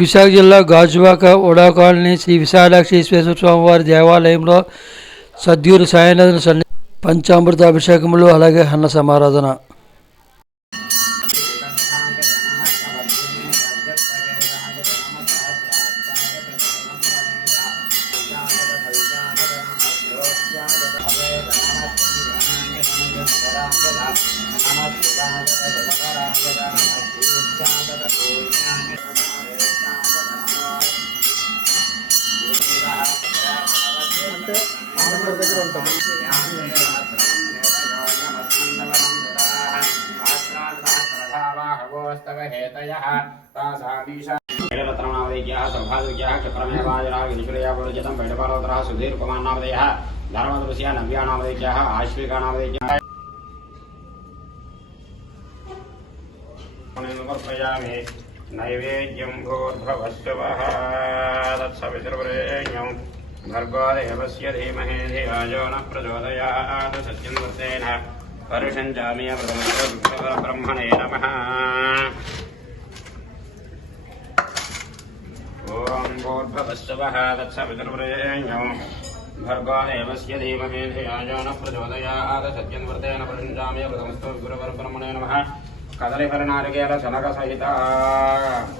విశాఖ జిల్లా Gajuwaka UDA colony Sri Visalakshiswara స్వామివారి దేవాలయంలో సద్యూరు సాయినాథుని సన్ని పంచామృత అభిషేకములు అలాగే అన్న సమారాధన. ేతయः సౌభాగ్యాः క్షత్రమేవాజరాగిరిశురయాపరిచితం బయటపాలోత్తరः సుధీర్కుమార్నామదయः ధర్మదృశ్య నవ్యానామదైక్యాः ఆశ్వికానామదైక్యాः సమర్పయామి నైవేద్యం భూర్భవస్వः भर्गो देवस्य धीमहे धियाजो न प्रचोदयात् सत्यं वर्तेन परिषञ्जामि ब्रह्मणे नमः। ॐ भूर्भवस्सवः तत्सवितुर्वरेण्यौ भर्गो धीमहे धियाजो न प्रचोदयात् सत्यं वर्तेन परिषञ्जामि ब्रह्मणे नमः। कदलीफलनारिकेल शनकसहित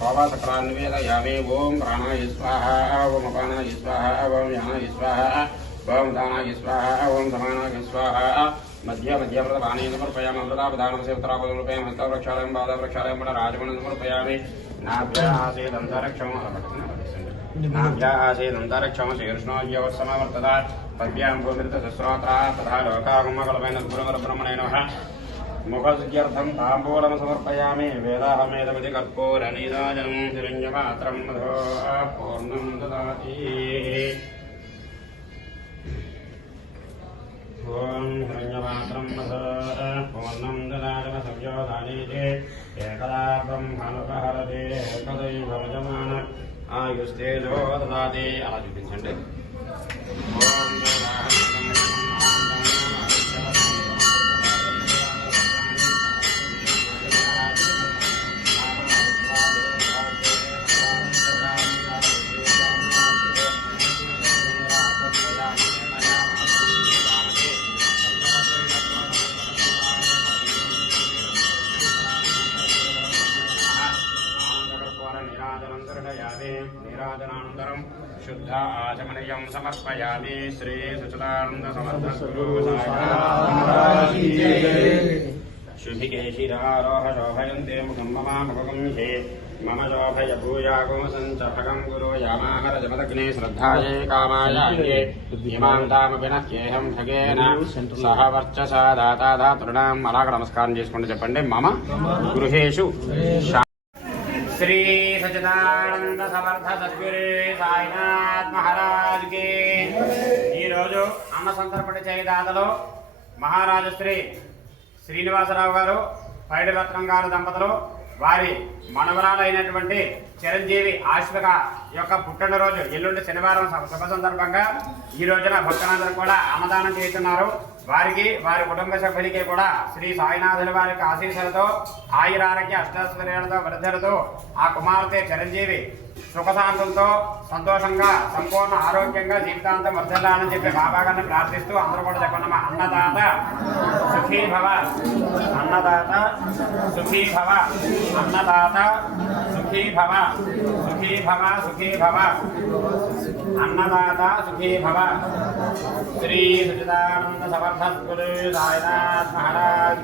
कोवासकलान्वेदयामि ॐ प्राणाय स्वाहा ॐ अपानाय स्वाहा ॐ यानाय स्वाहा ॐ दानाय स्वाहा ॐ समानाय स्वाहा मध्ये मध्ये व्रतपानेन समर्पयामि अमृतापदानस्य उत्तरापदरूपेण हस्तवृक्षालयं पादवृक्षालयं राजमणं समर्पयामि नाभ्यासेदन्तरक्षम नाभ्यासेदन्तरक्षमशीर्ष्णोज्यवत्समवर्तता पद्भ्यां भूमिर्तसस्रोत्रा तथा लोकागमकल्पेन गुरुवरब्रह्मणे ముఖశుద్ధ్యర్థం తాంబూలం సమర్పయామి వేదాహమేదమిది కర్పూరనీరాజనం చిరంజపాత్రం పూర్ణం దాతి ఓం హిరణ్యపాత్రం దాతి అలా చూపించండి। నీరాజనానంతరం శుద్ధ ఆచమనీయం సమర్పయామి శ్రీ సచిదానంద సమర్థ శుభికే శిరారోహ శోభయంతే ముఖం మమాముఖంహే మమ శోభయ భూయాగుమసంచ భగం గురు యామామర జమదగ్నే శ్రద్ధాయే కామాయాన్యే హిమాంతామపి తామపి నహ్యేహం భగేన సహ వర్చసా దాతా దాతృణాం అలాగ నమస్కారం చేసుకుంటూ చెప్పండి। మమ గృహేషు శ్రీ సచిదానంద సమర్థ సద్గురు సాయినాథ్ మహారాజ్కి ఈరోజు అన్న సంతర్పణ చేయదాతలో మహారాజు శ్రీ శ్రీనివాసరావు గారు పైడిరత్నం గారు దంపతులు వారి మనవరాలైనటువంటి చిరంజీవి ఆశ్విక యొక్క పుట్టినరోజు ఎల్లుండి శనివారం శుభ- సందర్భంగా ఈ రోజున భక్తులందరూ కూడా అన్నదానం చేస్తున్నారు. వారికి వారి కుటుంబ సభ్యులకి కూడా శ్రీ సాయినాథుల వారికి ఆశీస్సులతో ఆయురారోగ్య అష్టాశ్వర్యాలతో వృద్ధులతో ఆ కుమార్తె చిరంజీవి సుఖశాంతులతో సంతోషంగా సంపూర్ణ ఆరోగ్యంగా జీవితాంతం వర్ధిల్లాలని చెప్పి బాబాగారిని ప్రార్థిస్తూ అందరూ కూడా చెప్పండి. అన్నదాత సుఖీభవ అన్నదాత సుఖీభవ అన్నదాత సుఖీభవ సుఖీభవ సుఖీభవ అన్నదాత సుఖీభవ. శ్రీ సుచిదానంద సమర్థ గురు సాయినాథ్ మహారాజ్